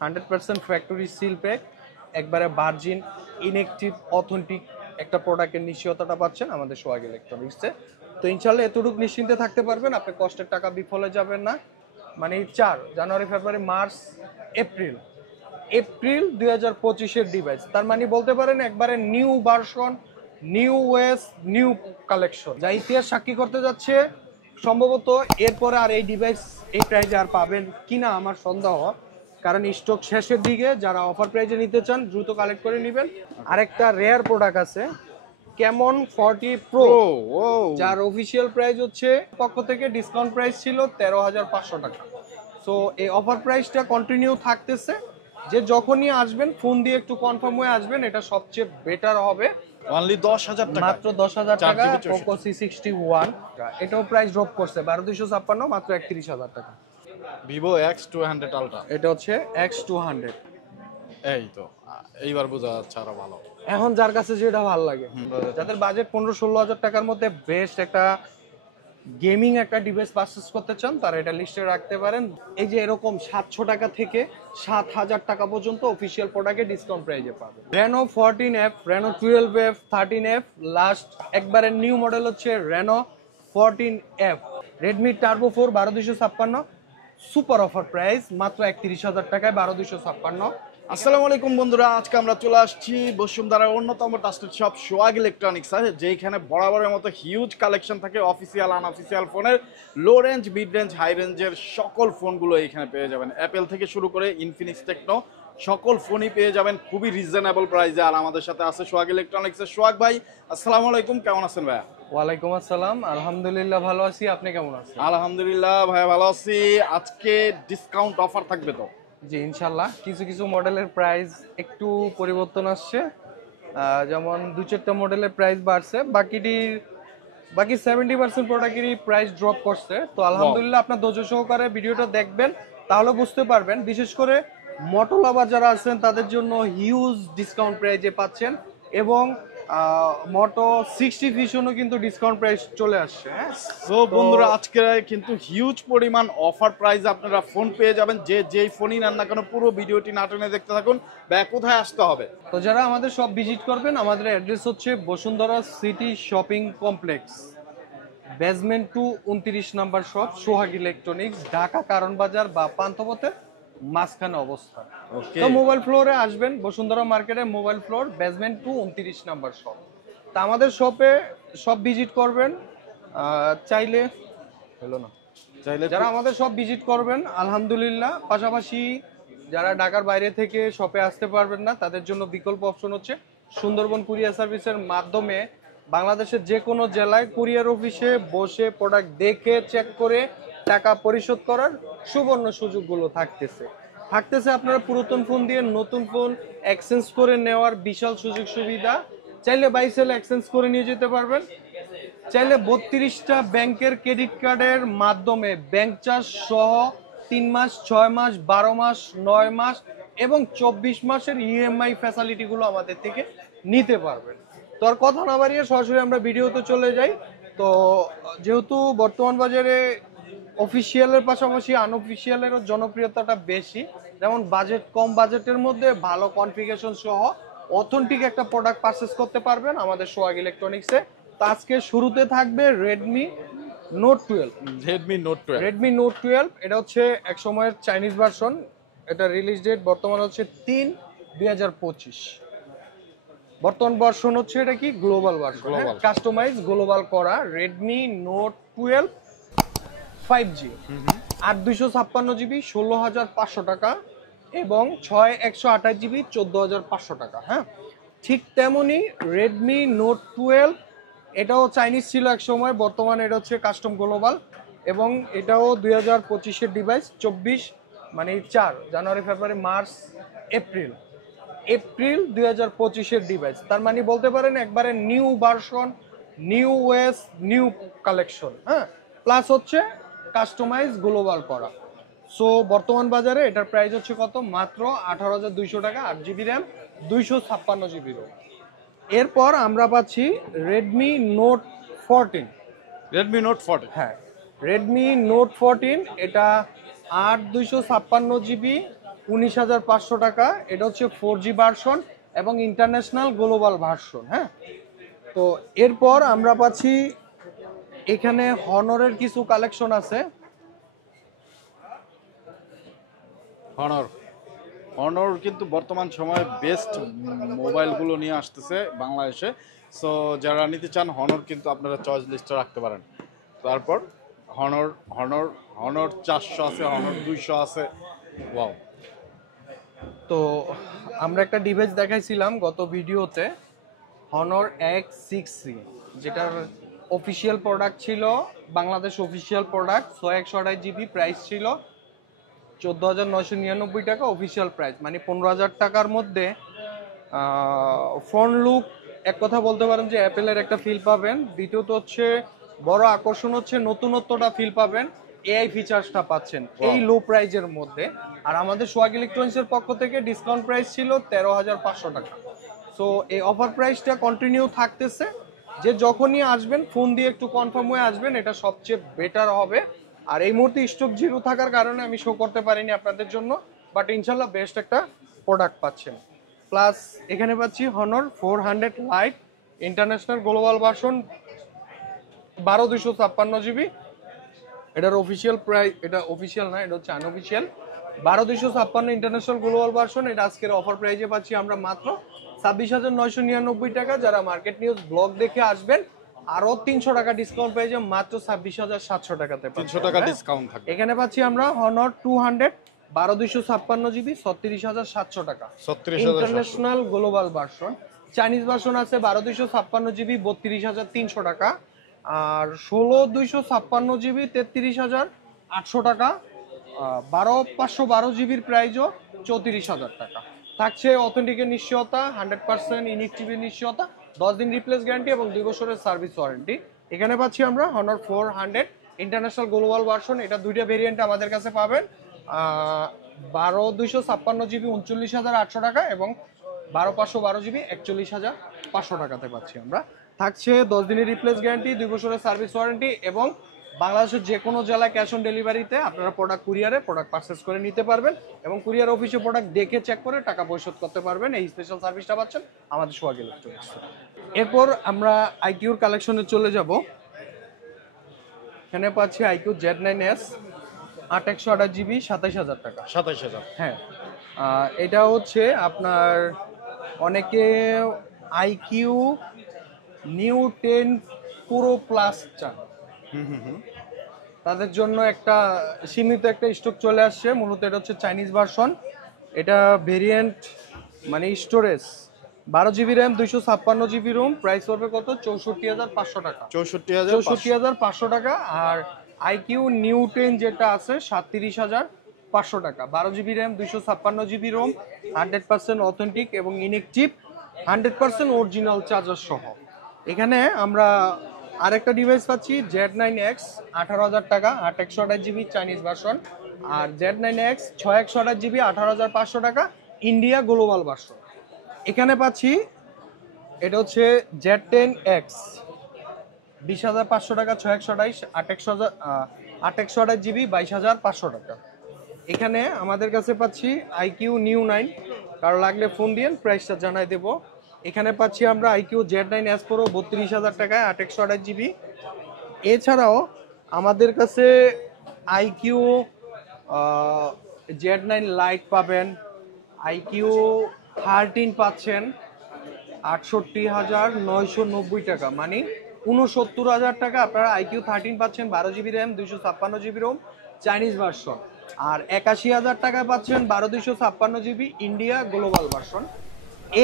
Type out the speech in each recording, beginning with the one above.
100% factory seal pack, একবারে virgin inactive authentic একটা প্রোডাক্টের নিশ্চয়তাটা পাচ্ছেন আমাদের সোহাগ ইলেকট্রনিক্সে। তো ইনশাল্লাহ এতটুকু নিশ্চিন্তে থাকতে পারবেন, আপনি কষ্টের টাকা বিফলে যাবেন না। মানে 4 জানুয়ারি, ফেব্রুয়ারি, মার্চ, এপ্রিল, এপ্রিল 2025-এর ডিভাইস, তার মানে বলতে পারেন একবারে নিউ ভার্সন, নিউ ওয়েস, নিউ কালেকশন, যা ইতিহাস সাক্ষী করতে যাচ্ছে। সম্ভবত এরপরে আর এই ডিভাইস এই প্রাইজে আর পাবেন কিনা আমার সন্দেহ, কারণ স্টক শেষের দিকে। যারা অফার প্রাইজে নিতে চান দ্রুত কালেক্ট করে নেবেন। আরেকটা রেয়ার প্রোডাক্ট আছে, ক্যামন 40 প্রো, যার অফিসিয়াল প্রাইস হচ্ছে পক্ষ থেকে ডিসকাউন্ট প্রাইস ছিল 13,500 টাকা। সো এই অফার প্রাইসটা কন্টিনিউ থাকতেছে, যে যখনই আসবেন ফোন দিয়ে একটু কনফার্ম হয়ে আসবেন, এটা সবচেয়ে বেটার হবে। অনলি 10,000 টাকা, মাত্র 10,000 টাকা পোকো C61, এটাও প্রাইস ড্রপ করছে 12,256, মাত্র 31,000 টাকা। ভিভো X200 আলট্রা, এটা হচ্ছে X200। এই তো এইবার বোঝা যাচ্ছে আরো ভালো। এখন যার কাছে যেটা ভালো লাগে, যাদের বাজেট 15-16,000 টাকার মধ্যে বেস্ট একটা গেমিং একটা ডিভাইস পারচেজ করতে চান, তারা এটা লিস্টে রাখতে পারেন। এই যে এরকম 700 টাকা থেকে 7,000 টাকা পর্যন্ত অফিসিয়াল প্রোডাক্টে ডিসকাউন্ট প্রাইজে পাবেন। Reno 14F, Reno 12F, 13F, last একবারে নিউ মডেল হচ্ছে Reno 14F, Redmi Turbo 4 12,256, super offer price মাত্র 31,000 টাকায় 12,256। আসসালামু আলাইকুম বন্ধুরা, আজকে আমরা চলে আসছি বসুন্ধরার অন্যতম ট্রাস্টেড শপ সোহাগ ইলেকট্রনিক্স, যেখানে বরাবরের মতো হিউজ কালেকশন থাকে অফিসিয়াল আনঅফিসিয়াল ফোনের। Low range, mid range, high রেঞ্জের সকল ফোনগুলো এখানে পেয়ে যাবেন। অ্যাপেল থেকে শুরু করে ইনফিনিক্স, টেকনো, সকল ফোনই পেয়ে যাবেন খুবই রিজনেবল প্রাইসে। আর আমাদের সাথে আছে সোহাগ ইলেকট্রনিক্সের সোহাগ ভাই। আসসালামু আলাইকুম, কেমন আছেন ভাইয়া? ওয়ালাইকুম আসসালাম, আলহামদুলিল্লাহ ভালো আছি, আপনি কেমন আছেন? আলহামদুলিল্লাহ ভাইয়া ভালো আছি। আজকে ডিসকাউন্ট অফার থাকবে তো? জি ইনশাল্লাহ, কিছু কিছু মডেলের প্রাইস একটু পরিবর্তন আসছে, যেমন 2-4টা মডেলের প্রাইস বাড়ছে, বাকি 70% প্রোডাক্টেরই প্রাইস ড্রপ করছে। তো আলহামদুলিল্লাহ আপনার ধৈর্য সহকারে ভিডিওটা দেখবেন, তাহলে বুঝতে পারবেন। বিশেষ করে মোটো লাভার যারা আছেন তাদের জন্য হিউজ ডিসকাউন্ট প্রাইজে পাচ্ছেন, এবং মোটো 60 ভিশনও কিন্তু ডিসকাউন্ট প্রাইস চলে আসছে। হ্যাঁ, সো বন্ধুরা আজকে কিন্তু হিউজ পরিমাণ অফার প্রাইস আপনারা ফোন পেয়ে যাবেন। যেই ফোনই নেন না কেন পুরো ভিডিওটি না টেনে দেখতে থাকুন। বা কোথায় আসতে হবে? তো যারা আমাদের সব ভিজিট করবেন, আমাদের অ্যাড্রেস হচ্ছে Bashundhara city shopping complex, basement 2, 29 number shop, Sohag electronics, Dhaka Karwan Bazar বা পান্থপথের মাঝখানে অবস্থান। তো মোবাইল ফ্লোরে আসবেন, বসুন্ধরা মার্কেটে mobile floor, basement 2, 29 number shop. তা আমাদের শপে সব ভিজিট করবেন। চাইলে যারা আমাদের সব ভিজিট করবেন আলহামদুলিল্লাহ। পাশাপাশি যারা ঢাকার বাইরে থেকে শপে আসতে পারবেন না, তাদের জন্য বিকল্প অপশন হচ্ছে সুন্দরবন কুরিয়ার সার্ভিসের মাধ্যমে বাংলাদেশের যে কোনো জেলায় কুরিয়ার অফিসে বসে প্রোডাক্ট দেখে চেক করে টাকা পরিশোধ করার সুবর্ণ সুযোগগুলো থাকতেছে। আপনারা পুরাতন ফোন দিয়ে নতুন ফোন এক্সচেঞ্জ করে নেওয়ার বিশাল সুযোগ সুবিধা। চাইলে বাই সেল এক্সচেঞ্জ করে নিয়ে যেতে পারবেন। চাইলে 32টা ব্যাংকের ক্রেডিট কার্ডের মাধ্যমে ব্যাংক চার্জ সহ 3 মাস, 6 মাস, 12 মাস, 9 মাস এবং 24 মাসের ইএমআই ফ্যাসিলিটিগুলো আমাদের থেকে নিতে পারবেন। তো আর কথা না বাড়িয়ে সরাসরি আমরা ভিডিওতে চলে যাই। তো যেহেতু বর্তমান বাজারে অফিসিয়ালের পাশাপাশি আনঅফিসিয়ালেরও জনপ্রিয়তাটা বেশি, যেমন বাজেট কম বাজেটের মধ্যে ভালো কনফিগারেশন সহ অথেন্টিক একটা প্রোডাক্ট পারচেজ করতে পারবেন আমাদের সোহাগ ইলেকট্রনিক্সে। তো আজকে শুরুতে থাকবে রেডমি নোট 12। রেডমি নোট 12 এটা হচ্ছে এক সময়ের চাইনিজ ভার্সন। এটা রিলিজ ডেট বর্তমান হচ্ছে 3/2025। বর্তমান ভার্সন হচ্ছে এটা কি গ্লোবাল ভার্সন, কাস্টমাইজ গ্লোবাল করা রেডমি নোট 12 5G, 8/256 জিবি 16,500 টাকা এবং 6/128 জিবি 14,500 টাকা। হ্যাঁ, ঠিক তেমনি রেডমি নোট 12 এটাও চাইনিজ ছিল এক সময়, বর্তমানে এটা হচ্ছে কাস্টম গ্লোবাল, এবং এটাও 2025-এর ডিভাইস। 24 মানে 4 জানুয়ারি, ফেব্রুয়ারি, মার্চ, এপ্রিল 2025-এর ডিভাইস, তার মানে বলতে পারেন একবারে নিউ ভার্সন, নিউ ওয়েস, নিউ কালেকশন। হ্যাঁ, প্লাস হচ্ছে কাস্টমাইজ গ্লোবাল করা। সো বর্তমান বাজারে এটার প্রাইস হচ্ছে কত? মাত্র 18,200 টাকা, 8GB র্যাম, 256GB রোম। এরপর আমরা পাচ্ছি রেডমি নোট 14। হ্যাঁ, রেডমি নোট 14 এটা 8/256 জিবি 19,500 টাকা। এটা হচ্ছে 4G ভার্সন এবং ইন্টারন্যাশনাল গ্লোবাল ভার্সন। হ্যাঁ, তো এরপর আমরা পাচ্ছি এখানে হনরের কিছু কালেকশন আছে। হনর হনর কিন্তু বর্তমান সময়ে বেস্ট মোবাইলগুলো নিয়ে আসতেছে বাংলাদেশে। সো যারা নিতে চান হনর কিন্তু আপনারা চয়েস লিস্টে রাখতে পারেন। তারপর হনর হনর হনর 400 আছে, হনর 200 আছে। ওয়াও। তো আমরা একটা ডিভাইস দেখাইছিলাম গত ভিডিওতে, হনর X6C, যেটার অফিসিয়াল প্রোডাক্ট ছিল, Bangladesh official product, 128GB, price ছিল 14,999 টাকা অফিসিয়াল প্রাইস, মানে 15,000 টাকার মধ্যে ফ্রন্ট লুক এক কথা বলতে পারেন যে অ্যাপেলের একটা ফিল পাবেন। দ্বিতীয়ত হচ্ছে বড় আকর্ষণ হচ্ছে নতুনত্বটা ফিল পাবেন, এআই ফিচার্সটা পাচ্ছেন এই লো প্রাইজের মধ্যে। আর আমাদের সোহাগ ইলেকট্রনিক্সের পক্ষ থেকে ডিসকাউন্ট প্রাইস ছিল 13,500 টাকা। সো এই অফার প্রাইসটা কন্টিনিউ থাকতেছে, যে যখনই আসবেন ফোন দিয়ে একটু কনফার্ম হয়ে আসবেন, এটা সবচেয়ে বেটার হবে। আর এই মুহূর্তে স্টক জিরো থাকার কারণে আমি শো করতে পারিনি আপনাদের জন্য, বাট ইনশাল্লাহ বেস্ট একটা প্রোডাক্ট পাচ্ছেন। প্লাস এখানে পাচ্ছি Honor 400 light international global version, 12,256GB। এটার অফিসিয়াল প্রাইস, এটা অফিসিয়াল না, এটা হচ্ছে আনঅফিসিয়াল। 12,256 ইন্টারন্যাশনাল গ্লোবাল ভার্সন, এটা আজকের অফার প্রাইজে পাচ্ছি আমরা মাত্র 26,999 টাকা। যারা মার্কেট নিউজ ব্লগ দেখে আসবেন আরো 300 টাকা ডিসকাউন্ট পেয়েছে, মাত্র 26,700 টাকাতে 300 টাকা ডিসকাউন্ট থাকবে। এখানে পাচ্ছি আমরা হনর 200 12,256GB 36,700 টাকা, 36,700 international global version. Chinese version আছে 12,256GB 32,300 টাকা, আর 16,256GB 33,800 টাকা, 12,512GBর প্রাইসও 34,000 টাকা। থাকছে অথেন্টিকের নিশ্চয়তা, 100% ইনএক্টিভের নিশ্চয়তা, 10 দিন রিপ্লেস গ্যারান্টি এবং 2 বছরের সার্ভিস ওয়ারেন্টি। এখানে পাচ্ছি আমরা হনর 400 ইন্টারন্যাশনাল গ্লোবাল ভার্সন, এটা দুইটা ভেরিয়েন্ট আমাদের কাছে পাবেন। 12,256GB 39,800 টাকা এবং 12,512GB 41,500 টাকাতে পাচ্ছি আমরা। থাকছে 10 দিনের রিপ্লেস গ্যারান্টি, 2 বছরের সার্ভিস ওয়ারেন্টি এবং বাংলাদেশের যে কোনো জেলায় ক্যাশ অন ডেলিভারিতে আপনারা প্রোডাক্ট কুরিয়ারে প্রোডাক্ট পারচেস করে নিতে পারবেন এবং কুরিয়ার অফিসে প্রোডাক্ট দেখে চেক করে টাকা পরিশোধ করতে পারবেন। এই স্পেশাল সার্ভিসটা পাচ্ছেন আমাদের সোহাগ ইলেকট্রনিক্স। এরপর আমরা আইকিউর কালেকশনে চলে যাব। এখানে পাচ্ছি আইকিউ Z9s 8/128GB 27,000 টাকা। 27,000। হ্যাঁ, এটা হচ্ছে আপনার অনেকে আইকিউ নিউ 10 পুরো প্লাস চান, তাদের জন্য একটা সীমিত একটা স্টক চলে আসছে। মূলত এটা হচ্ছে চাইনিজ ভার্সন, এটা ভেরিয়েন্ট মানে storage 12GB RAM 256GB ROM, price পড়বে কত 64,500 টাকা। 64,500 টাকা। আর আইকিউ নিউ 10 যেটা আছে 37,500 টাকা, 12GB RAM 256GB ROM, 100% authentic এবং ইনএক্টিভ, 100% অরিজিনাল চার্জার সহ। এখানে আমরা আরেকটা ডিভাইস পাচ্ছি Z9X 18,000 টাকা, 8/128GB চাইনিজ ভার্সন। আর Z9X 6/128GB 18,500 টাকা, ইন্ডিয়া গ্লোবাল ভার্সন। এখানে পাচ্ছি এটা হচ্ছে Z10X 20,500 টাকা, 6/128, 8/128GB 22,500 টাকা। এখানে আমাদের কাছে পাচ্ছি আইকিউ নিউ 9, কারো লাগলে ফোন দিয়েন, প্রাইসটা জানাই দেবো। এখানে পাচ্ছি আমরা আইকিউ Z9S Pro 32,000 টাকায়, 8/128GB। এছাড়াও আমাদের কাছে আইকিউ Z9 লাইট পাবেন, আইকিউ 13 পাচ্ছেন 68,990 টাকা, মানে 69,000 টাকা আপনারা আইকিউ 13 পাচ্ছেন, 12GB RAM 256GB ROM, Chinese version. আর 81,000 টাকায় পাচ্ছেন 12,256GB ইন্ডিয়া গ্লোবাল ভার্সন।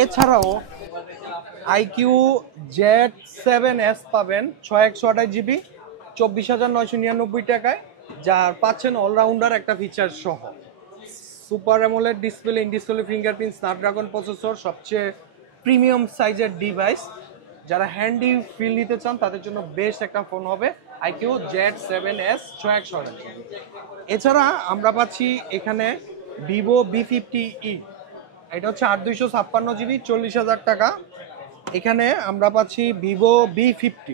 এছাড়াও আইকিউ Z7S পাবেন 6/128GB 24,999 টাকায়, যার পাচ্ছেন অলরাউন্ডার একটা ফিচার সহ, super AMOLED display, in display fingerprint, Snapdragon processor, সবচেয়ে প্রিমিয়াম সাইজের ডিভাইস। যারা হ্যান্ডি ফিল নিতে চান তাদের জন্য বেস্ট একটা ফোন হবে আইকিউ Z7S 6/128GB। এছাড়া আমরা পাচ্ছি এখানে ভিভো B50e, এটা হচ্ছে 8/256GB 40,000 টাকা। এখানে আমরা পাচ্ছি ভিভো B50,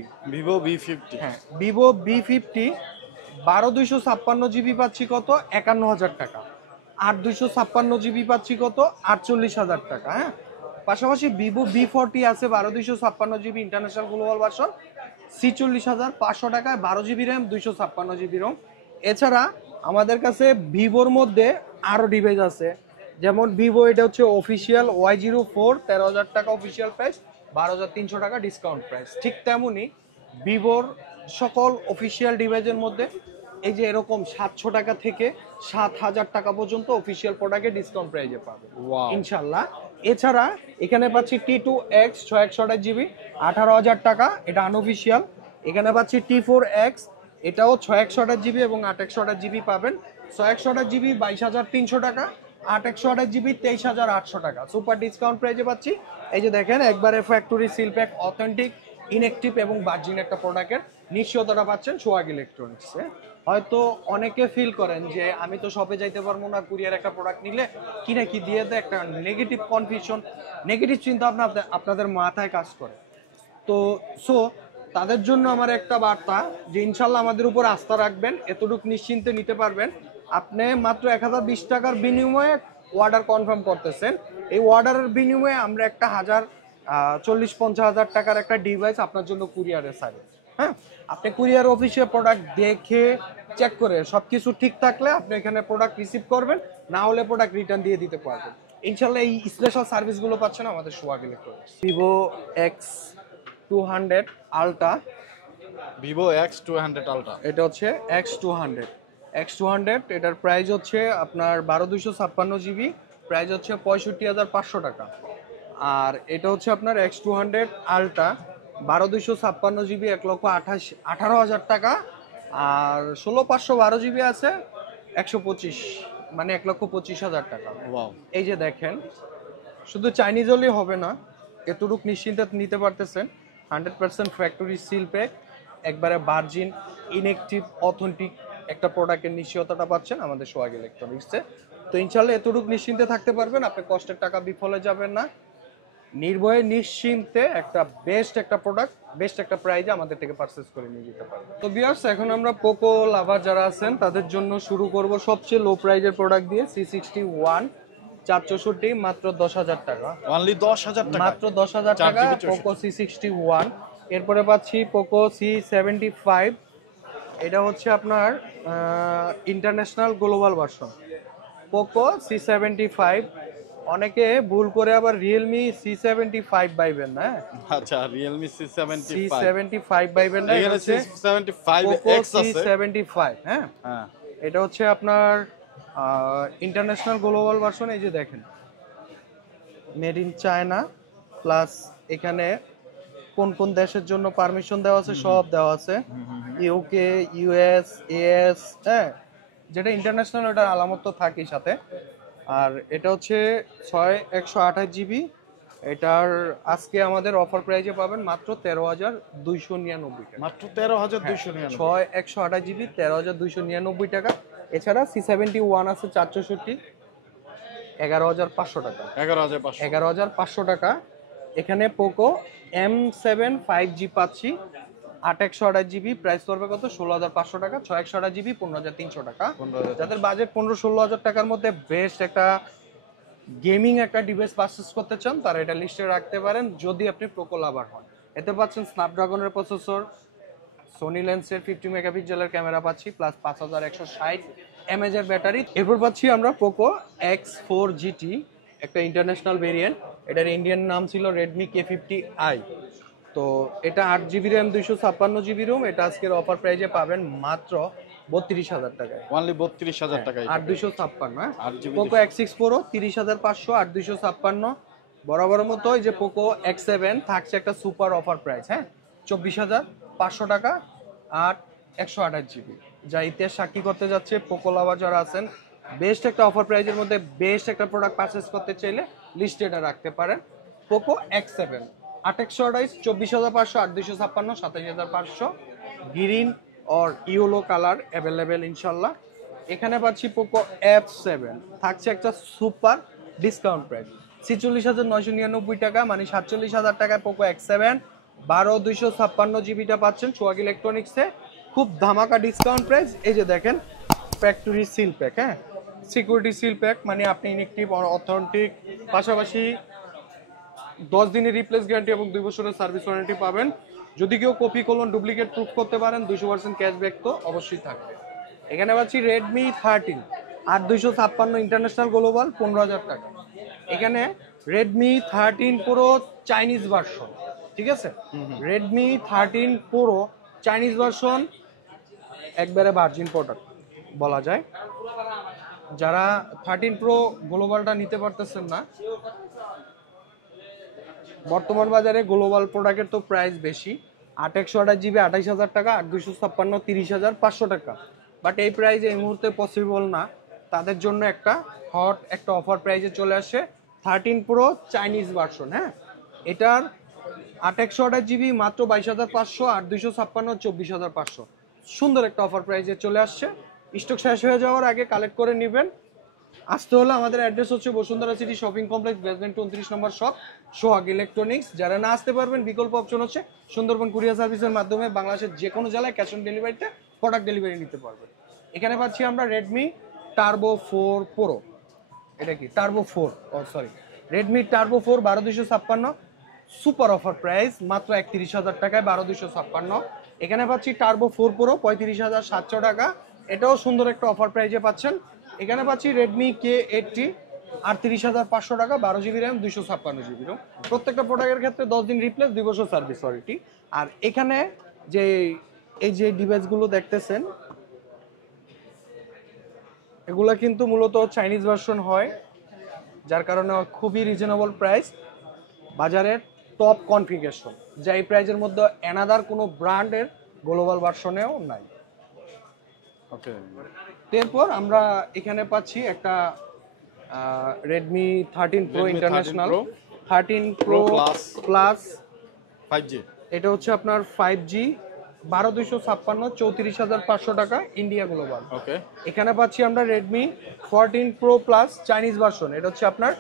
হ্যাঁ ভিভো B50 12/256GB পাচ্ছি কত 51,000 টাকা। 8 256 জিবি পাচ্ছি কত 48,000 টাকা। হ্যাঁ, পাশাপাশি ভিভো V40 আছে 12 256 জিবি ইন্টারন্যাশনাল গ্লোবাল ভার্সন 46,500 টাকায়, 12 জিবি র্যাম 256 জিবি রোম। এছাড়া আমাদের কাছে ভিভোর মধ্যে আরো ডিভাইস আছে, যেমন ভিভো এটা হচ্ছে অফিসিয়াল Y04 13,000 টাকা অফিসিয়াল প্রাইস, 12,300 টাকা ডিসকাউন্ট প্রাইস। ঠিক তেমনই ভিভোর সকল অফিসিয়াল ডিভাইসের মধ্যে এই যে এরকম 700 টাকা থেকে 7,000 টাকা পর্যন্ত অফিসিয়াল প্রোডাক্টে ডিসকাউন্ট প্রাইসে পাবে ইনশাল্লাহ। এছাড়া এখানে পাচ্ছি T2X 628 জিবি 18,000 টাকা, এটা আনঅফিসিয়াল। এখানে পাচ্ছি T4X, এটাও 628 জিবি এবং 828 জিবি পাবেন। 628 জিবি 22,300 টাকা, 828 জিবি 23,800 টাকা সুপার ডিসকাউন্ট প্রাইসে পাচ্ছি। এই যে দেখেন একবারে factory seal pack authentic inactive এবং ভার্জিন একটা প্রোডাক্টের নিশ্চয়তাটা পাচ্ছেন সোহাগ ইলেকট্রনিক্সে। হয়তো অনেকে ফিল করেন যে আমি তো শপে যাইতে পারবো না, কুরিয়ার একটা প্রোডাক্ট নিলে কি না কি দিয়ে দেয়, একটা নেগেটিভ কনফিউশন, নেগেটিভ চিন্তা ভাবনা আপনাদের মাথায় কাজ করে। তো তাদের জন্য আমার একটা বার্তা যে ইনশাল্লাহ আমাদের উপর আস্থা রাখবেন, এতটুকু নিশ্চিন্তে নিতে পারবেন। আপনি মাত্র 1020 টাকার বিনিময়ে অর্ডার কনফার্ম করতেছেন, এই অর্ডারের বিনিময়ে আমরা একটা 40-50 হাজার টাকার একটা ডিভাইস আপনার জন্য কুরিয়ারে ছাড়ি। হ্যাঁ, আপনি কুরিয়ার অফিসে প্রোডাক্ট দেখে চেক করে সবকিছু ঠিক থাকলে আপনি এখানে প্রোডাক্ট রিসিভ করবেন, না হলে প্রোডাক্ট রিটার্ন দিয়ে দিতে পারবেন ইনশাল্লাহ। এই স্পেশাল সার্ভিসগুলো পাচ্ছেন আমাদের Sohag electronics. Vivo X200 ultra, Vivo X200 ultra, এটা হচ্ছে X200 এটার প্রাইস হচ্ছে আপনার 12 256 জিবি, প্রাইস হচ্ছে 65,500 টাকা। আর এটা হচ্ছে আপনার X200 আলট্রা 12 256 জিবি 1,18,000 টাকা। আর 16,512 জিবি আছে 125, মানে 1,25,000 টাকা। এই যে দেখেন, শুধু চাইনিজ হলেই হবে না, এতটুক নিশ্চিন্তে নিতে পারতেছেন। 100% ফ্যাক্টরি সিল প্যাক, একবারে ভার্জিন ইনঅ্যাক্টিভ অথেন্টিক একটা প্রোডাক্টের নিশ্চয়তাটা পাচ্ছেন আমাদের সোহাগ ইলেকট্রনিক্সে। তো ইনশাল্লাহ এতটুক নিশ্চিন্তে থাকতে পারবেন, আপনি কষ্টের টাকা বিফলে যাবেন না, নির্ভয়ে নিশ্চিন্তে একটা বেস্ট একটা প্রোডাক্ট বেস্ট একটা প্রাইজে আমাদের থেকে পারচেজ করে নিয়ে যেতে পারবেন। তো ভিউয়ার্স, এখন আমরা পোকো লাভার যারা আছেন তাদের জন্য শুরু করব সবচেয়ে লো প্রাইজের প্রোডাক্ট দিয়ে। C61 464 মাত্র 10,000 টাকা, অনলি 10,000 টাকা, মাত্র 10,000 টাকা পোকো C61। এরপরে পাচ্ছি পোকো C75, এটা হচ্ছে আপনার international global version Poco C75। অনেকে ভুল করে আবার রিয়েলমি C75 পাইবেন না। আচ্ছা, রিয়েলমি C75 পাইবেন না, এটা হচ্ছে C75X আছে C75। হ্যাঁ, এটা হচ্ছে আপনার ইন্টারন্যাশনাল গ্লোবাল ভার্সন। এই যে দেখেন মেড ইন চায়না, প্লাস এখানে কোন কোন দেশের জন্য পারমিশন দেওয়া আছে সব দেওয়া আছে, ইউকে, ইউএস, এএস, হ্যাঁ, যেটা ইন্টারন্যাশনাল ওটার আলামত তো থাকেই সাথে। আর এটা হচ্ছে 128 জিবি, এটার আজকে আমাদের অফার প্রাইজে পাবেন মাত্র 13,299 টাকা, মাত্র 13,299। 128 জিবি 13,299 টাকা। এছাড়া C71 আছে 464, 11,500 টাকা, 11,500 টাকা। এখানে পোকো M7 5G পাচ্ছি 8/128 জিবি, প্রাইস পড়বে কত 16,500 টাকা, 6/128 জিবি 15,300 টাকা। যাদের বাজেট 15-16 হাজার টাকার মধ্যে বেস্ট একটা গেমিং একটা ডিভাইস পারচেজ করতে চান তারা এটা লিস্টে রাখতে পারেন, যদি আপনি পোকো লাভার হন। এতে পাচ্ছেন স্ন্যাপড্রাগনের প্রসেসর, সোনি লেন্সের 50 মেগাপিক্সেলের ক্যামেরা পাচ্ছি, প্লাস 5160 mAh এর ব্যাটারি। এরপর পাচ্ছি আমরা পোকো X4 GT, একটা ইন্টারন্যাশনাল ভেরিয়েন্ট, এটার ইন্ডিয়ান নাম ছিল রেডমি K50i। তো এটা 8 জিবি র্যাম 256 জিবি রোম, এটা আজকের অফার প্রাইজে পাবেন মাত্র 32,000 টাকায়, অনলি 32,000 টাকায় 8,256। Poco X6 Pro 30,500, 8,256। বরাবর মতো এই যে পোকো X7 থাকছে একটা সুপার অফার প্রাইস, হ্যাঁ, 24,500 টাকা, 128 জিবি, যা ইতিহাস সাক্ষী করতে যাচ্ছে। পোকো লাভার যারা আছেন বেস্ট একটা অফার প্রাইজের মধ্যে বেস্ট একটা প্রোডাক্ট পারচেজ করতে চাইলে লিস্টে এটা রাখতে পারেন। পোকো X7 8/128, 24,500, 8,256, 27,500, গ্রিন और ইয়েলো কালার অ্যাভেলেবেল ইনশাল্লাহ। এখানে পাচ্ছি পোকো F7 থাকছে একটা সুপার ডিসকাউন্ট প্রাইস, 46,999 টাকা, মানে 47,000 টাকায় পোকো X7 12 জিবিটা পাচ্ছেন সোহাগ ইলেকট্রনিক্সে, খুব ধামাকা ডিসকাউন্ট প্রাইস। এই যে দেখেন ফ্যাক্টরি সিল প্যাক, হ্যাঁ, সিকিউরিটি সিল প্যাক, মানে আপনি ইনএক্টিভ অথেন্টিক, পাশাপাশি 10 দিনের রিপ্লেস গ্যারান্টি এবং 2 বছরের সার্ভিস ওয়ারেন্টি পাবেন। যদি কেউ কপি কলন ডুপ্লিকেট প্রুফ করতে পারেন 200% ক্যাশব্যাক তো অবশ্যই থাকবে। এখানে পাচ্ছি রেডমি 13 8256 ইন্টারন্যাশনাল গ্লোবাল 15,000 টাকা। এখানে রেডমি 13 প্রো চাইনিজ ভার্সন, ঠিক আছে, রেডমি 13 প্রো চাইনিজ ভার্সন একবারে ভার্জিন প্রোডাক্ট বলা যায়। যারা 13 প্রো গ্লোবালটা নিতে পারতেছেন না, বর্তমান বাজারে গ্লোবাল প্রোডাক্টের তো প্রাইস বেশি, 8/128GB 28,000 টাকা, 8/256 30,500 টাকা। বাট এই প্রাইস এই মুহূর্তে পসিবল না, তাদের জন্য একটা হট একটা অফার প্রাইসে চলে আসে 13 প্রো চাইনিজ ভার্সন। হ্যাঁ, এটার 8/128GB মাত্র 22,500, 8/256 24,500। সুন্দর একটা অফার প্রাইসে চলে আসছে। স্টক শেষ হয়ে যাওয়ার আগে কালেক্ট করে নেবেন। আসতে হলে আমাদের অ্যাড্রেস হচ্ছে Bashundhara city shopping complex, basement 29 নম্বর শপ, সোহাগ ইলেকট্রনিক্স। যারা না আসতে পারবেন বিকল্প অপশন হচ্ছে সুন্দরবন কুরিয়ার সার্ভিসের মাধ্যমে বাংলাদেশের যে কোনো জেলায় ক্যাশ অন ডেলিভারিতে প্রোডাক্ট ডেলিভারি নিতে পারবেন। এখানে পাচ্ছি আমরা রেডমি টার্বো 4 প্রো, এটা কি turbo 4, sorry Redmi turbo 4 12,256 super offer price মাত্র 31,000 টাকায় 12,256। এখানে পাচ্ছি টার্বো 4 প্রো 35,700 টাকা, এটাও সুন্দর একটা অফার প্রাইসে পাচ্ছেন। এখানে পাচ্ছি রেডমি K80 38,500 টাকা, 12GB র্যাম 256GB রোম। প্রত্যেকটা প্রোডাক্টের ক্ষেত্রে 10 দিন রিপ্লেস, 2 বছর সার্ভিস ওয়ারেন্টি। আর এখানে যে এই যে ডিভাইসগুলো দেখতেছেন এগুলা কিন্তু মূলত চাইনিজ ভার্সন হয়, যার কারণে খুবই রিজনেবল প্রাইস, বাজারের টপ কনফিগারেশন, যা এই প্রাইজের মধ্যে অ্যানাদার কোনো ব্র্যান্ডের গ্লোবাল ভার্সনেও নাই। ওকে, এরপর আমরা এখানে পাচ্ছি একটা Redmi 13 pro international 13 pro plus 5G। এটা হচ্ছে আপনার 5G 12,256 34,500 টাকা ইন্ডিয়া গ্লোবাল। ওকে, এখানে পাচ্ছি আমরা Redmi 14 pro plus Chinese version, এটা হচ্ছে আপনার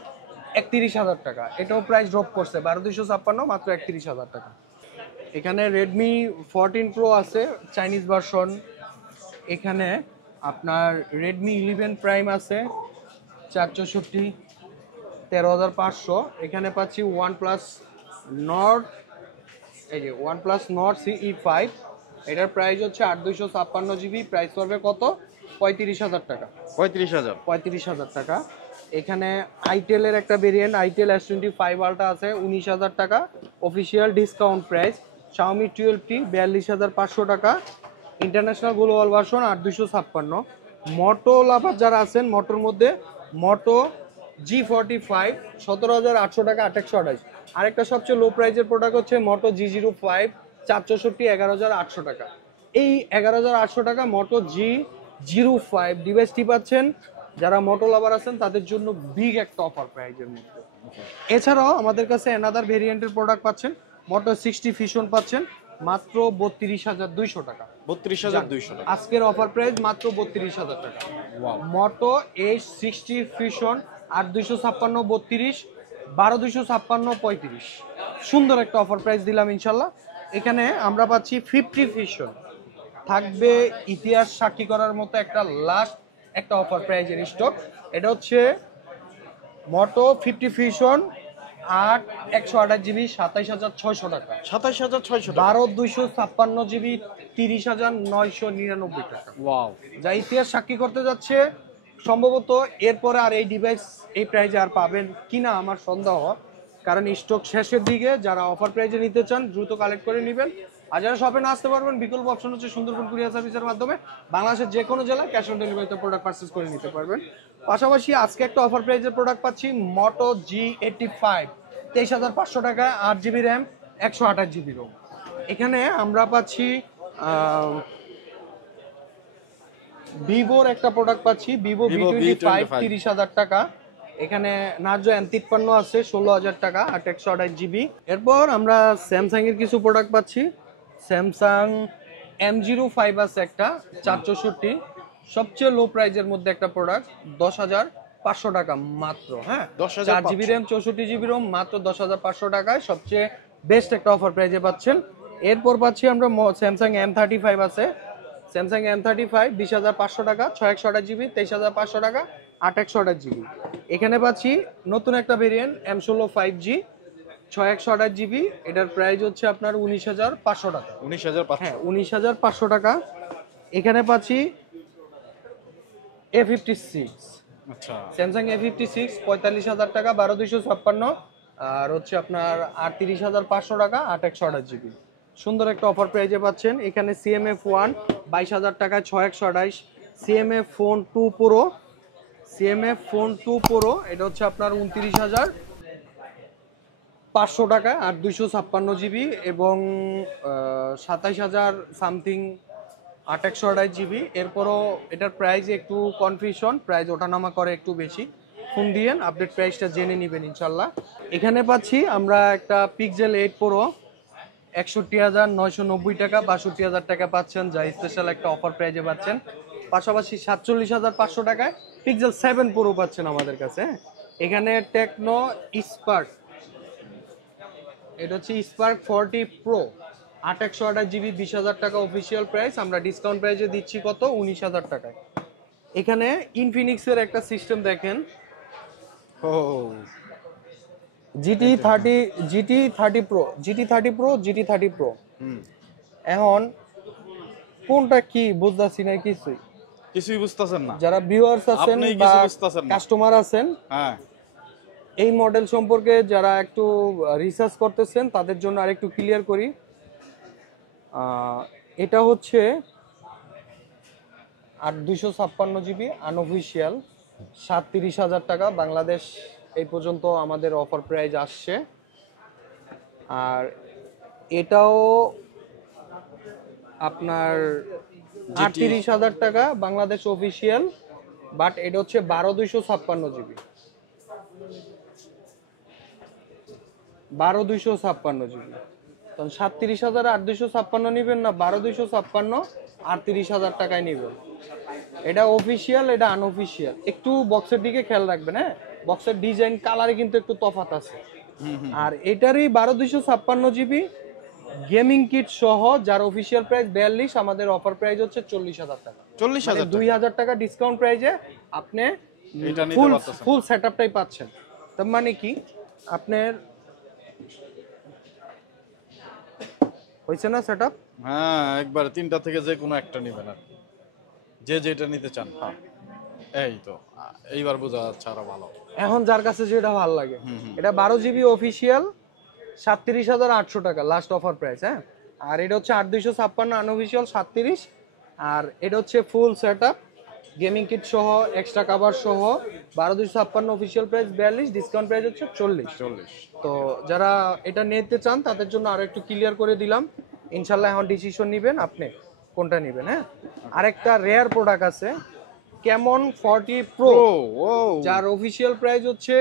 31,000 টাকা, এটাও প্রাইস ড্রপ করছে 12,256 মাত্র 31,000 টাকা। এখানে রেডমি 14 প্রো আছে চাইনিজ ভার্সন। এখানে আপনার রেডমি 11 প্রাইম আছে 464 13,500। এখানে পাচ্ছি OnePlus নর্ড, এই যে OnePlus নর্ড CE5, এটার প্রাইস হচ্ছে 8,256GB, প্রাইস পড়বে কত 35,000 টাকা, 35,000 টাকা। এখানে আইটেলের একটা ভেরিয়েন্ট আইটেল S25 আলট্রা আছে 19,000 টাকা, official discount price. Xiaomi 12T 42,500 টাকা, ইন্টারন্যাশনাল গ্লোবাল ভার্সন 8,256। মোটো লাভার যারা আছেন, মোটোর মধ্যে মোটো G45 17,800 টাকা 8/128। আরেকটা সবচেয়ে লো প্রাইজের প্রোডাক্ট হচ্ছে মোটো G05 464 11,800 টাকা। এই 11,800 টাকা মোটো G05 ডিভাইসটি পাচ্ছেন যারা মোটো লাভার আছেন তাদের জন্য বিগ একটা অফার প্রাইজের মধ্যে। এছাড়াও আমাদের কাছে অ্যানাদার ভেরিয়েন্টের প্রোডাক্ট পাচ্ছেন, মোটো 60 ফিউশন পাচ্ছেন মাত্র 32,200 টাকা, 32,200 টাকা আজকের অফার প্রাইস মাত্র 32,000 টাকা। মোটো H60 ফিউশন 8,256 32 12,256 35, সুন্দর একটা অফার প্রাইস দিলাম ইনশাল্লাহ। এখানে আমরা পাচ্ছি 50 ফিউশন, থাকবে ইতিহাস সাক্ষী করার মতো একটা লাস্ট একটা অফার প্রাইজের স্টক। এটা হচ্ছে মোটো 50 ফিউশন 8/128GB 27,600 টাকা, 27,600 টাকা, 12,256GB 30,999 টাকা। ওয়াও, যা ইতিহাস সাক্ষী করতে যাচ্ছে। সম্ভবত এরপরে আর এই ডিভাইস এই প্রাইজে আর পাবেন কিনা আমার সন্দেহ, কারণ স্টক শেষের দিকে। যারা অফার প্রাইজে নিতে চান দ্রুত কালেক্ট করে নেবেন। আর যারা শপে না আসতে পারবেন বিকল্প অপশন হচ্ছে সুন্দরবন কুরিয়ার সার্ভিসের মাধ্যমে বাংলাদেশের যে কোনো জেলায় ক্যাশ অন ডেলিভারিতে প্রোডাক্ট পারচেজ করে নিতে পারবেন। পাশাপাশি আজকে একটা অফার প্রাইজের প্রোডাক্ট পাচ্ছি মোটো G85 23,500 টাকায় 8GB র্যাম 128GB রোম। এখানে আমরা পাচ্ছি ভিভোর একটা প্রোডাক্ট পাচ্ছি, ভিভো V25 30,000 টাকা। এখানে নার্জো M53 আছে 16,000 টাকা 8/128GB। এরপর আমরা স্যামসাং এর কিছু প্রোডাক্ট পাচ্ছি, স্যামসাং M05 আছে একটা 464, সবচেয়ে লো প্রাইজের মধ্যে একটা প্রোডাক্ট 10,500 টাকা মাত্র। হ্যাঁ, 4GB র্যাম 64GB রোম মাত্র 10,500 টাকায় সবচেয়ে বেস্ট একটা অফার প্রাইজে পাচ্ছেন। এরপর পাচ্ছি আমরা স্যামসাং M35 আছে, স্যামসাং M35 20,500 টাকা 6/128GB 23,500 টাকা, 8/128 GB। এখানে পাচ্ছি নতুন একটা ভেরিয়েন্ট M16 5G 6/128 GB। এটার প্রাইস হচ্ছে আপনার 19,500 টাকা। 19,500। হ্যাঁ, 19,500 টাকা। এখানে পাচ্ছি A56, আচ্ছা, স্যামসাং A56 45,000 টাকা, 12,256। আর হচ্ছে আপনার 38,500 টাকা, 8/128 GB। সুন্দর একটা অফার প্রাইজে পাচ্ছেন। এখানে CMF1 22,000 টাকায় 6/128। CMF phone 2 pro, CMF phone 2 pro এটা হচ্ছে আপনার 29,500 টাকা, 8/256 GB এবং 27,000 সামথিং 8/128 GB। এরপরও এটার প্রাইস একটু কনফিউশন, প্রাইস ওঠানামা করে একটু বেশি। ফোন দিয়েন, আপডেট প্রাইসটা জেনে নেবেন ইনশাল্লাহ। এখানে পাচ্ছি আমরা একটা পিক্সেল 8 প্রো 61,990 টাকা, 62,000 টাকা পাচ্ছেন, যা স্পেশাল একটা অফার প্রাইজে পাচ্ছেন। পাশাপাশি 47,500 টাকায় পিক্সেল 7 প্রো পাচ্ছেন আমাদের কাছে। এখানে টেকনো স্পার্ক, এটা হচ্ছে স্পার্ক 40 প্রো 8/128 GB, 20,000 টাকা অফিসিয়াল প্রাইস। আমরা ডিসকাউন্ট প্রাইসে দিচ্ছি কত, 19,000 টাকায়। এখানে ইনফিনিক্সের একটা সিস্টেম দেখেন, ও GT30 Pro, GT30 Pro, GT30 Pro। হুম, এখন কোনটা কি বুঝতেছি না কিছুই। কিছুই বুঝতেছেন না? যারা ভিউয়ার্স আছেন আপনি বা কিছু বুঝতেছেন না? কাস্টমার আছেন, হ্যাঁ, এই মডেল সম্পর্কে যারা একটু রিসার্চ করতেছেন তাদের জন্য আরেকটু ক্লিয়ার করি। এটা হচ্ছে 8/256 GB আনঅফিসিয়াল, 37,000 টাকা বাংলাদেশ এই পর্যন্ত আমাদের অফার প্রাইস আসছে। আর এটাও আপনার 38,000 টাকা বাংলাদেশ অফিসিয়াল, বাট এটা হচ্ছে 12,256 GB, 12,256 GB। তখন 37,000 8,256 নিবেন না 12,256 38,000 টাকায় নিবেন। এটা অফিসিয়াল, এটা আনঅফিসিয়াল। একটু বক্সের দিকে খেয়াল রাখবেন, হ্যাঁ, বক্সের ডিজাইন কালারে কিন্তু একটু তফাৎ আছে। আর এটারই 12,256 GB গেমিং কিট সহ, যার অফিসিয়াল প্রাইস 42, আমাদের অফার প্রাইস হচ্ছে 40,000 টাকা। 40,000 টাকা। 2,000 টাকা ডিসকাউন্ট প্রাইজে আপনি এটা নিতে ফুল পারতেছেন। ফুল সেটআপটাই পাচ্ছেন। তার মানে কি আপনার হয়েছে না সেটআপ? হ্যাঁ, একবার 3টা থেকে যে কোনো একটা নেবেন আর কি। যে যেটা নিতে চান। হ্যাঁ, এই তো এইবার বোঝা যাচ্ছে আরো ভালো। এখন যার কাছে যেটা ভালো লাগে। এটা 12 GB অফিসিয়াল, 37,800 টাকা লাস্ট অফার প্রাইস। হ্যাঁ, আর এটা হচ্ছে 8,256 আনঅফিসিয়াল 37। আর এটা হচ্ছে ফুল সেটআপ গেমিং কিট সহ, এক্সট্রা কভার সহ, 12,256 অফিসিয়াল প্রাইস 42, ডিসকাউন্ট প্রাইস হচ্ছে 40। তো যারা এটা নিতে চান তাদের জন্য আরো একটু ক্লিয়ার করে দিলাম। ইনশাল্লাহ এখন ডিসিশন নেবেন আপনি কোনটা নেবেন। হ্যাঁ, আরেকটা রেয়ার প্রোডাক্ট আছে, ক্যামন 40 প্রো, ও যার অফিসিয়াল প্রাইস হচ্ছে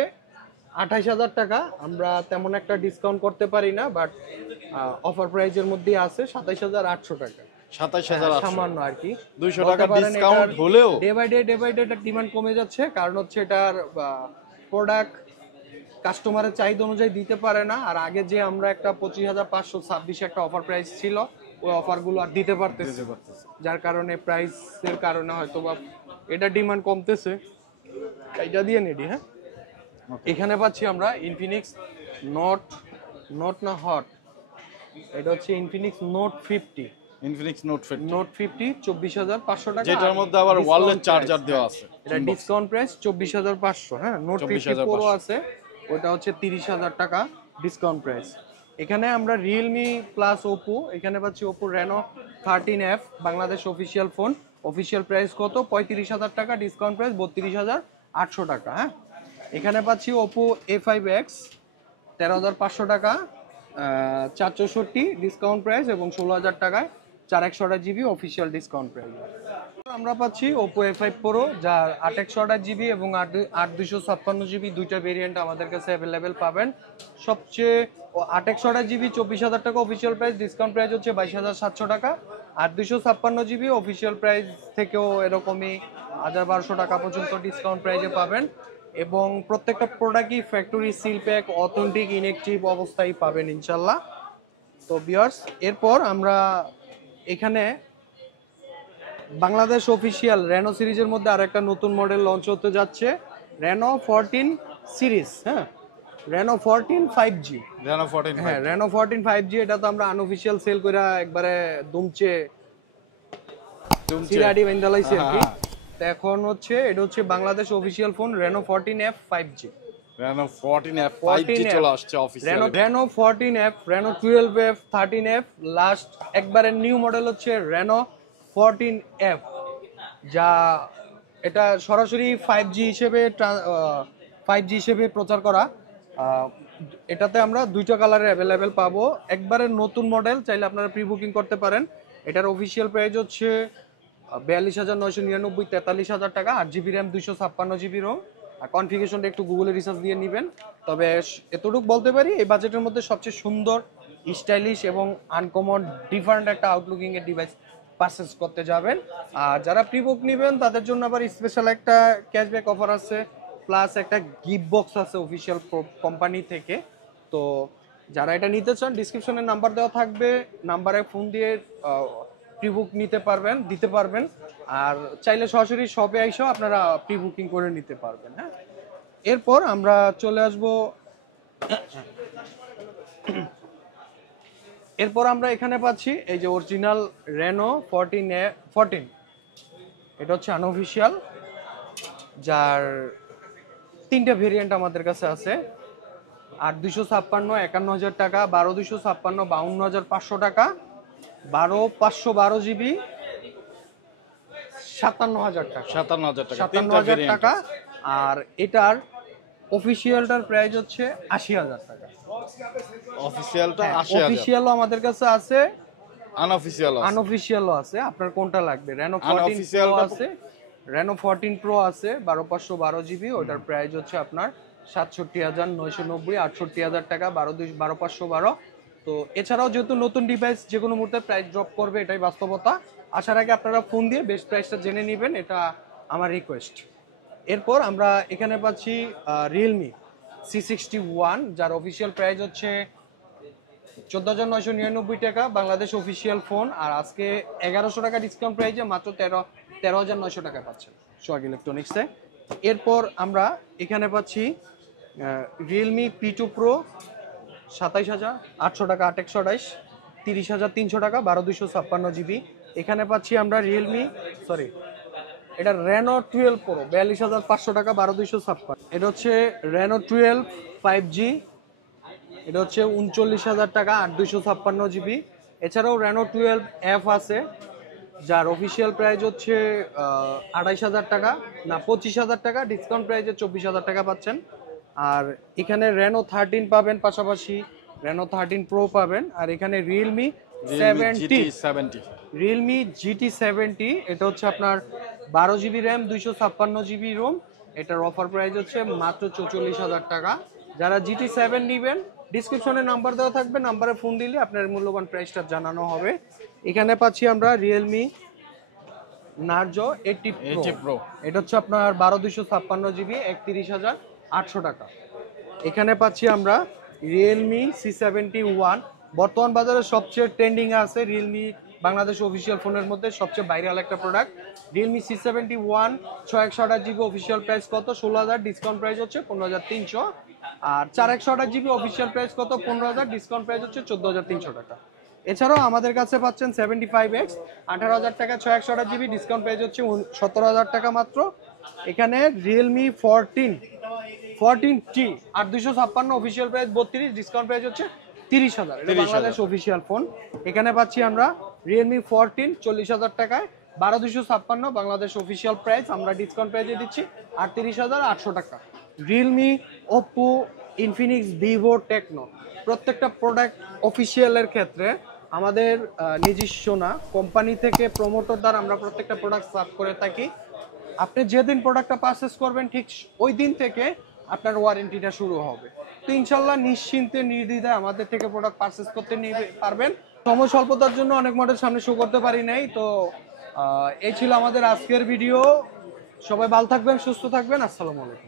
28,000 টাকা। আমরা তেমন একটা ডিসকাউন্ট করতে পারি না, বাট অফার প্রাইজের মধ্যে আছে 27,800 টাকা। 27,800, সামান্য আর কি, 200 টাকা ডিসকাউন্ট হলেও ডে বাই ডে এটার ডিমান্ড কমে যাচ্ছে। কারণ হচ্ছে এটার প্রোডাক্ট কাস্টমারের চাহিদা অনুযায়ী দিতে পারে না। আর আগে যে আমরা একটা 25,526 একটা অফার প্রাইস ছিল, ওই অফারগুলো আর দিতে পারতেছে, যার কারণে প্রাইসের কারণে হয়তো বা এটা ডিমান্ড কমতেছে। এটা দিয়ে নেডি। হ্যাঁ, এখানে পাচ্ছি আমরা ইনফিনিক্স নোট না হট, এটা হচ্ছে ইনফিনিক্স নোট 50, ইনফিনিক্স নোট 50 24,500 টাকা, যেটার মধ্যে আবার ওয়্যারলেস চার্জার দেওয়া আছে। এটা ডিসকাউন্ট প্রাইস 24,500। হ্যাঁ, নোট 50 প্রো আছে, ওটা হচ্ছে 30,000 টাকা ডিসকাউন্ট প্রাইস। এখানে আমরা রিয়েলমি প্লাস ওপো, এখানে পাচ্ছি Oppo Reno 13F Bangladesh official phone, official price কত 35,000 টাকা, ডিসকাউন্ট প্রাইস 32,800 টাকা। হ্যাঁ, এখানে পাচ্ছি ওপো A5X 13,500 টাকা, 464 ডিসকাউন্ট প্রাইস এবং 16,000 টাকায় 4/128 GB অফিসিয়াল ডিসকাউন্ট প্রাইস। আমরা পাচ্ছি ওপো A5 প্রো, যার 8/128 GB এবং 8/256 GB দুইটা ভেরিয়েন্ট আমাদের কাছে অ্যাভেলেবেল পাবেন। সবচেয়ে 8/128 GB 24,000 টাকা অফিসিয়াল প্রাইস, ডিসকাউন্ট প্রাইস হচ্ছে 22,700 টাকা। 8/256 GB অফিসিয়াল প্রাইস থেকেও এরকমই 1,000-1,200 টাকা পর্যন্ত ডিসকাউন্ট প্রাইসে পাবেন। এবং প্রত্যেকটা প্রোডাক্টই factory seal pack authentic inactive অবস্থায় পাবেন ইনশাল্লাহ। তো ভিউয়ার্স, এরপর আমরা এখানে বাংলাদেশ অফিসিয়াল রেনো সিরিজের মধ্যে আরেকটা নতুন মডেল লঞ্চ হতে যাচ্ছে, রেনো 14 সিরিজ। হ্যাঁ, রেনো 14 5G। রেনো 14 হ্যাঁ, রেনো 14 5G, এটা তো আমরা আনঅফিসিয়াল সেল করে একবারে দুমচে সিরাডি বেন্দালাইছি আর কি। তো এখন হচ্ছে এটা হচ্ছে Bangladesh official phone Reno 14F 5G। Reno 14F 5G চলে আসছে officially. Reno 14F, Reno 12F, 13F, last একবারে নিউ মডেল হচ্ছে রেনো 14F, যা এটা সরাসরি 5G হিসেবে প্রচার করা। এটাতে আমরা দুইটা কালারের অ্যাভেলেবেল পাবো, একবারে নতুন মডেল, চাইলে আপনারা প্রি বুকিং করতে পারেন। এটার অফিসিয়াল প্রাইস হচ্ছে 42,999, 43,000 টাকা। 8GB RAM, 256GB Rome. আর কনফিগারেশনটা একটু গুগলে রিসার্চ দিয়ে নেবেন। তবে এতটুকু বলতে পারি, এই বাজেটের মধ্যে সবচেয়ে সুন্দর, স্টাইলিশ এবং আনকমন ডিফারেন্ট একটা আউটলুকিং এর ডিভাইস পারচেজ করতে যাবেন। আর যারা প্রি বুক নেবেন তাদের জন্য আবার স্পেশাল একটা ক্যাশব্যাক অফার আছে, প্লাস একটা গিফট বক্স আছে অফিসিয়াল কোম্পানি থেকে। তো যারা এটা নিতে চান, ডিসক্রিপশনে নাম্বার দেওয়া থাকবে, নাম্বারে ফোন দিয়ে প্রি বুক দিতে পারবেন। আর চাইলে সরাসরি শপে এসেও আপনারা প্রি বুকিং করে নিতে পারবেন। হ্যাঁ, এরপর আমরা চলে আসব, এরপর আমরা এখানে পাচ্ছি এই যে অরিজিনাল রেনো 14, এটা হচ্ছে আনঅফিসিয়াল, যার তিনটা ভেরিয়েন্ট আমাদের কাছে আছে। 8,256 51,000 টাকা, 12,256 52,500 টাকা, 12,512GB 57,000 টাকা, 57,000 টাকা। আর এটার অফিসিয়ালটার প্রাইস হচ্ছে 80,000 টাকা। অফিসিয়ালটা 80,000, অফিসিয়ালও আমাদের কাছে আছে, আনঅফিসিয়ালও আছে। আপনার কোনটা লাগবে? রেনো 14 প্রো আছে, রেনো 14 প্রো আছে 12,512GB, ওটার প্রাইস হচ্ছে আপনার 67,990, 68,000 টাকা, 12,512। তো এছাড়াও যেহেতু নতুন ডিভাইস যে কোনো মুহূর্তে প্রাইস ড্রপ করবে, এটাই বাস্তবতা। আসার আগে আপনারা ফোন দিয়ে বেস্ট প্রাইসটা জেনে নেবেন, এটা আমার রিকোয়েস্ট। এরপর আমরা এখানে পাচ্ছি রিয়েলমি C61, যার অফিসিয়াল প্রাইস হচ্ছে 14,999 টাকা, বাংলাদেশ অফিসিয়াল ফোন। আর আজকে 1,100 টাকা ডিসকাউন্ট প্রাইসে মাত্র 13,900 টাকা পাচ্ছেন সোহাগ ইলেকট্রনিক্সে। এরপর আমরা এখানে পাচ্ছি রিয়েলমি P2 Pro 27,800 টাকা, 8/128, 30,300 টাকা, 12,256GB। এখানে পাচ্ছি আমরা এটা রেনো 12 Pro 42,500 টাকা, 12,256। এটা হচ্ছে রেনো 12 5G, এটা হচ্ছে 39,000 টাকা, 8,256GB। এছাড়াও রেনো 12F আছে, যার অফিসিয়াল প্রাইস হচ্ছে 28,000 টাকা, না 25,000 টাকা, ডিসকাউন্ট প্রাইসে 24,000 টাকা পাচ্ছেন। আর এখানে রেনো 13 পাবেন, পাশাপাশি রেনো 13 প্রো পাবেন। আর এখানে রিয়েলমি GT70, এটা হচ্ছে আপনার 12GB র্যাম, 256GB রোম। এটার অফার প্রাইস হচ্ছে মাত্র 44,000 টাকা। যারা GT7 নেবেন, ডিসক্রিপশনে নাম্বার দেওয়া থাকবে, নাম্বারে ফোন দিলে আপনার মূল্যবান প্রাইসটা জানানো হবে। এখানে পাচ্ছি আমরা রিয়েলমি নার্জো 80 প্রো, এটা হচ্ছে আপনার 12,256GB, 31,800 টাকা। এখানে পাচ্ছি আমরা রিয়েলমি C71, বর্তমান বাজারে সবচেয়ে ট্রেন্ডিং আছে রিয়েলমি বাংলাদেশ অফিসিয়াল ফোনের মধ্যে সবচেয়ে ভাইরাল একটা product Realme C71, 628GB। Official price কত? 16,000, ডিসকাউন্ট প্রাইস হচ্ছে 15,300। আর 428GB অফিসিয়াল প্রাইস কত? 15,000, ডিসকাউন্ট প্রাইস হচ্ছে 14,300 টাকা। এছাড়াও আমাদের কাছে পাচ্ছেন 75X, 18,000 টাকা, 628GB, ডিসকাউন্ট প্রাইস হচ্ছে 17,000 টাকা মাত্র। এখানে Realme 14T 8,256, official price 32, discount price হচ্ছে 30,000। এটা বাংলাদেশ অফিসিয়াল ফোন। এখানে পাচ্ছি আমরা রিয়েলমি 14 40,000 টাকায়, 12,256, বাংলাদেশ অফিসিয়াল প্রাইস, আমরা ডিসকাউন্ট প্রাইসে দিচ্ছি 38,800 টাকা। Realme, Oppo, Infinix, Vivo, Tecno, প্রত্যেকটা প্রোডাক্ট অফিসিয়ালের ক্ষেত্রে আমাদের নিজস্ব না, কোম্পানি থেকে প্রমোটর দ্বারা আমরা প্রত্যেকটা প্রোডাক্ট সার্ভ করে থাকি। আপনি যেদিন প্রোডাক্টটা পারচেস করবেন ঠিক ওই দিন থেকে আপনার ওয়ারেন্টিটা শুরু হবে। তো ইনশাল্লাহ নিশ্চিন্তে নির্দ্বিধায় আমাদের থেকে প্রোডাক্ট পারচেস করতে পারবেন। সময় স্বল্পতার জন্য অনেক মডেল সামনে শো করতে পারি নাই। তো এই ছিল আমাদের আজকের ভিডিও। সবাই ভালো থাকবেন, সুস্থ থাকবেন। আসসালামু আলাইকুম।